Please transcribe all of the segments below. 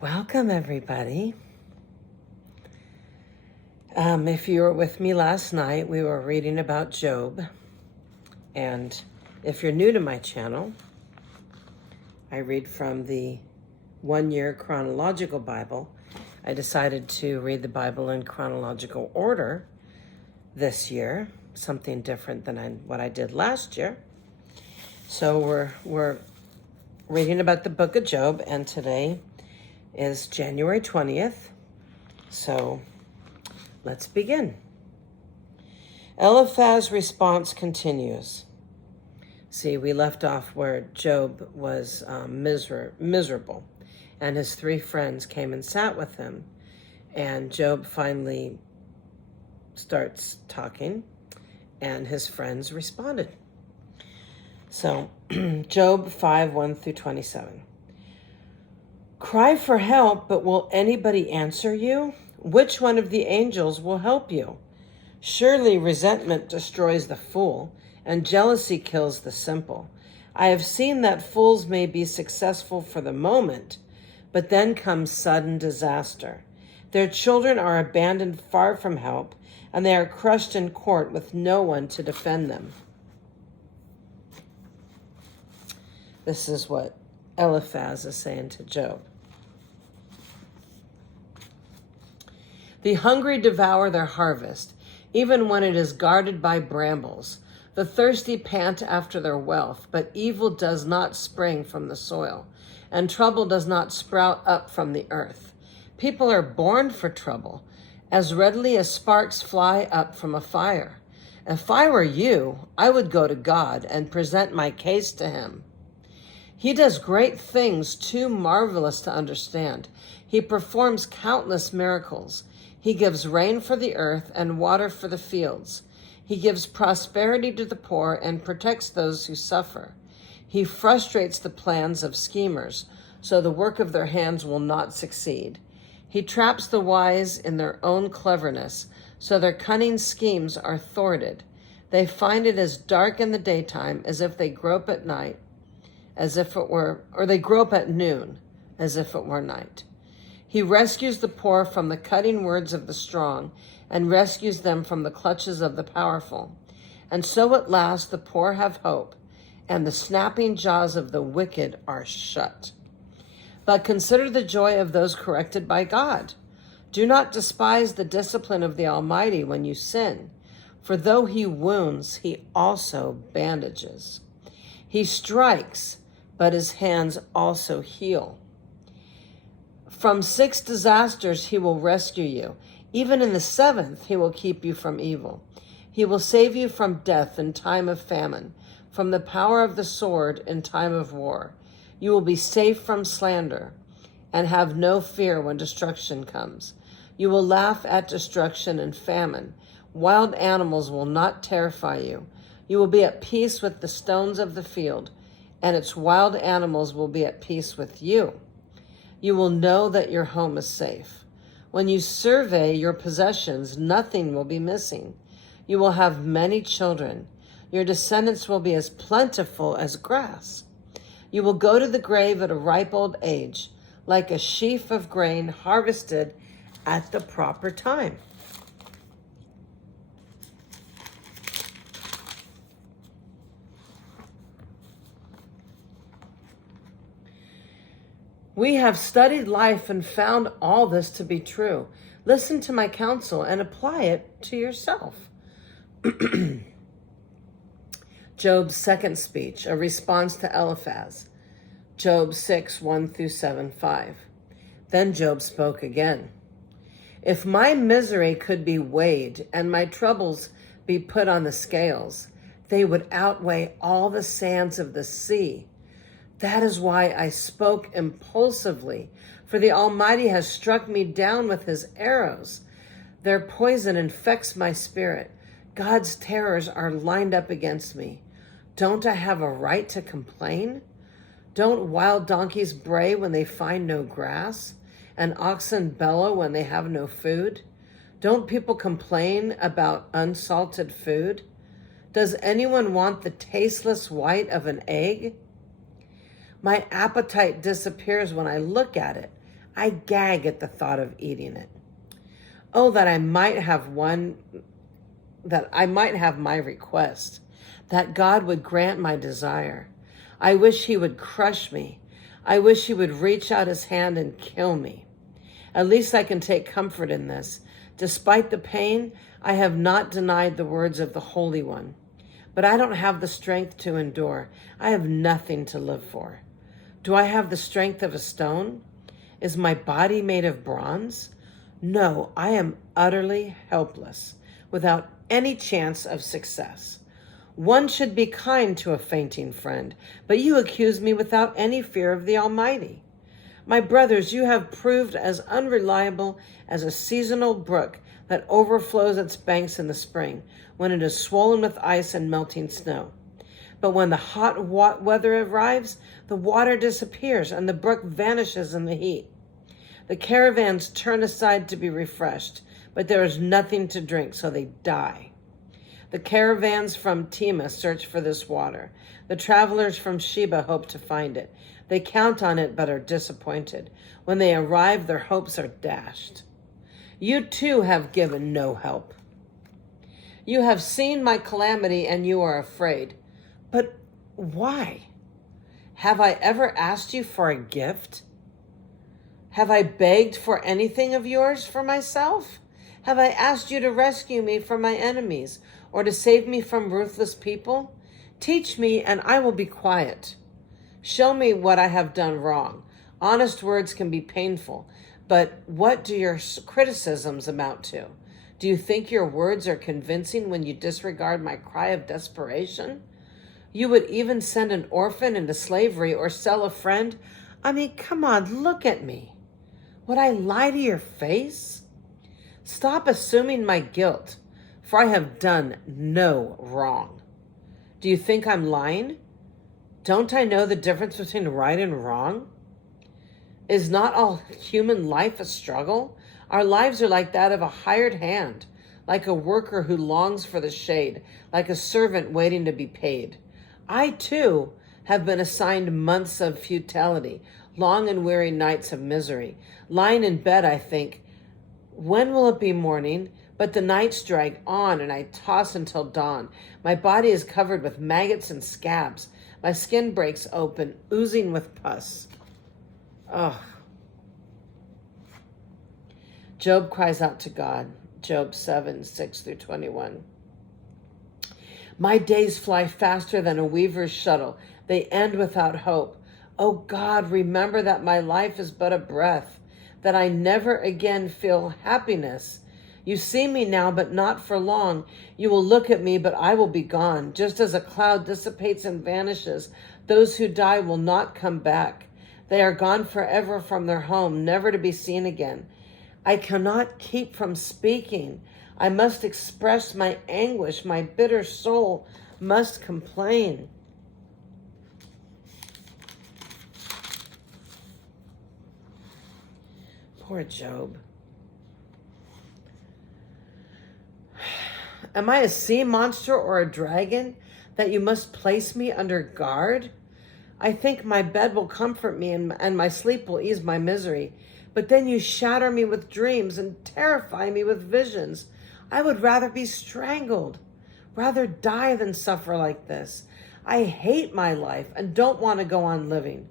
Welcome, everybody. If you were with me last night, we were reading about Job. And if you're new to my channel, I read from the 1-year Chronological Bible. I decided to read the Bible in chronological order this year, something different than what I did last year. So we're reading about the book of Job, and today is January 20th. So let's begin. Eliphaz's response continues. See, we left off where Job was miserable, and his 3 friends came and sat with him, and Job finally starts talking, and his friends responded. So, Job 5:1-27. Cry for help, but will anybody answer you? Which one of the angels will help you? Surely resentment destroys the fool, and jealousy kills the simple. I have seen that fools may be successful for the moment, but then comes sudden disaster. Their children are abandoned far from help, and they are crushed in court with no one to defend them. This is what Eliphaz is saying to Job. The hungry devour their harvest, even when it is guarded by brambles. The thirsty pant after their wealth, but evil does not spring from the soil, and trouble does not sprout up from the earth. People are born for trouble, as readily as sparks fly up from a fire. If I were you, I would go to God and present my case to him. He does great things too marvelous to understand. He performs countless miracles. He gives rain for the earth and water for the fields. He gives prosperity to the poor and protects those who suffer. He frustrates the plans of schemers, so the work of their hands will not succeed. He traps the wise in their own cleverness, so their cunning schemes are thwarted. They find it as dark in the daytime as if they grope at night, or they grope at noon, as if it were night. He rescues the poor from the cutting words of the strong and rescues them from the clutches of the powerful. And so at last the poor have hope, and the snapping jaws of the wicked are shut. But consider the joy of those corrected by God. Do not despise the discipline of the Almighty when you sin, for though he wounds, he also bandages. He strikes, but his hands also heal. From 6 disasters he will rescue you. Even in the 7th he will keep you from evil. He will save you from death in time of famine, from the power of the sword in time of war. You will be safe from slander and have no fear when destruction comes. You will laugh at destruction and famine. Wild animals will not terrify you. You will be at peace with the stones of the field, and its wild animals will be at peace with you. You will know that your home is safe. When you survey your possessions, nothing will be missing. You will have many children. Your descendants will be as plentiful as grass. You will go to the grave at a ripe old age, like a sheaf of grain harvested at the proper time. We have studied life and found all this to be true. Listen to my counsel and apply it to yourself. Job's second speech, a response to Eliphaz. Job 6:1-7-5. Then Job spoke again. If my misery could be weighed and my troubles be put on the scales, they would outweigh all the sands of the sea. That is why I spoke impulsively, for the Almighty has struck me down with his arrows. Their poison infects my spirit. God's terrors are lined up against me. Don't I have a right to complain? Don't wild donkeys bray when they find no grass, and oxen bellow when they have no food? Don't people complain about unsalted food? Does anyone want the tasteless white of an egg? My appetite disappears when I look at it. I gag at the thought of eating it. Oh, that I might have my request, that God would grant my desire. I wish he would crush me. I wish he would reach out his hand and kill me. At least I can take comfort in this. Despite the pain, I have not denied the words of the Holy One. But I don't have the strength to endure. I have nothing to live for. Do I have the strength of a stone? Is my body made of bronze? No, I am utterly helpless, without any chance of success. One should be kind to a fainting friend, but you accuse me without any fear of the Almighty. My brothers, you have proved as unreliable as a seasonal brook that overflows its banks in the spring, when it is swollen with ice and melting snow. But when the hot weather arrives, the water disappears and the brook vanishes in the heat. The caravans turn aside to be refreshed, but there is nothing to drink, so they die. The caravans from Tema search for this water. The travelers from Sheba hope to find it. They count on it, but are disappointed. When they arrive, their hopes are dashed. You too have given no help. You have seen my calamity, and you are afraid. But why? Have I ever asked you for a gift? Have I begged for anything of yours for myself? Have I asked you to rescue me from my enemies, or to save me from ruthless people? Teach me, and I will be quiet. Show me what I have done wrong. Honest words can be painful, but what do your criticisms amount to? Do you think your words are convincing when you disregard my cry of desperation? You would even send an orphan into slavery or sell a friend? I mean, come on, look at me. Would I lie to your face? Stop assuming my guilt, for I have done no wrong. Do you think I'm lying? Don't I know the difference between right and wrong? Is not all human life a struggle? Our lives are like that of a hired hand, like a worker who longs for the shade, like a servant waiting to be paid. I, too, have been assigned months of futility, long and weary nights of misery. Lying in bed, I think, when will it be morning? But the nights drag on, and I toss until dawn. My body is covered with maggots and scabs. My skin breaks open, oozing with pus. Oh. Job cries out to God. Job 7:6-21. My days fly faster than a weaver's shuttle. They end without hope. Oh God, remember that my life is but a breath, that I never again feel happiness. You see me now, but not for long. You will look at me, but I will be gone. Just as a cloud dissipates and vanishes, those who die will not come back. They are gone forever from their home, never to be seen again. I cannot keep from speaking. I must express my anguish. My bitter soul must complain. Poor Job. Am I a sea monster or a dragon that you must place me under guard? I think my bed will comfort me and my sleep will ease my misery. But then you shatter me with dreams and terrify me with visions. I would rather be strangled, rather die than suffer like this. I hate my life and don't want to go on living.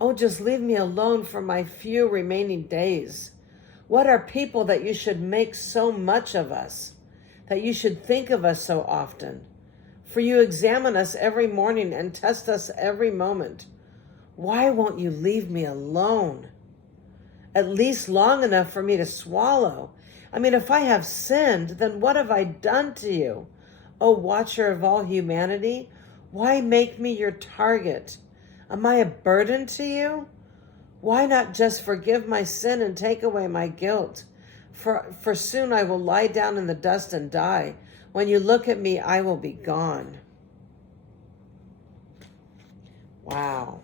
Oh, just leave me alone for my few remaining days. What are people that you should make so much of us, that you should think of us so often? For you examine us every morning and test us every moment. Why won't you leave me alone? At least long enough for me to swallow. I mean, if I have sinned, then what have I done to you? O watcher of all humanity, why make me your target? Am I a burden to you? Why not just forgive my sin and take away my guilt? For soon I will lie down in the dust and die. When you look at me, I will be gone. Wow.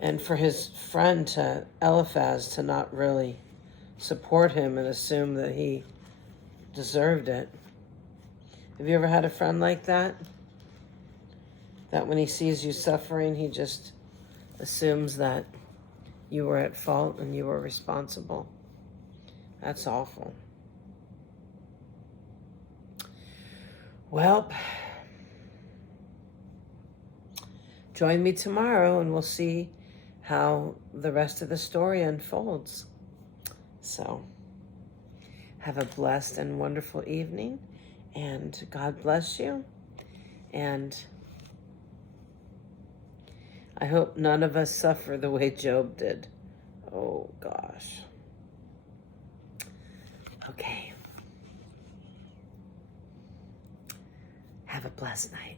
And for his friend to Eliphaz to not really support him and assume that he deserved it. Have you ever had a friend like that? That when he sees you suffering, he just assumes that you were at fault and you were responsible. That's awful. Well, join me tomorrow and we'll see how the rest of the story unfolds. So, have a blessed and wonderful evening, and God bless you. And I hope none of us suffer the way Job did. Oh, gosh. Okay. Have a blessed night.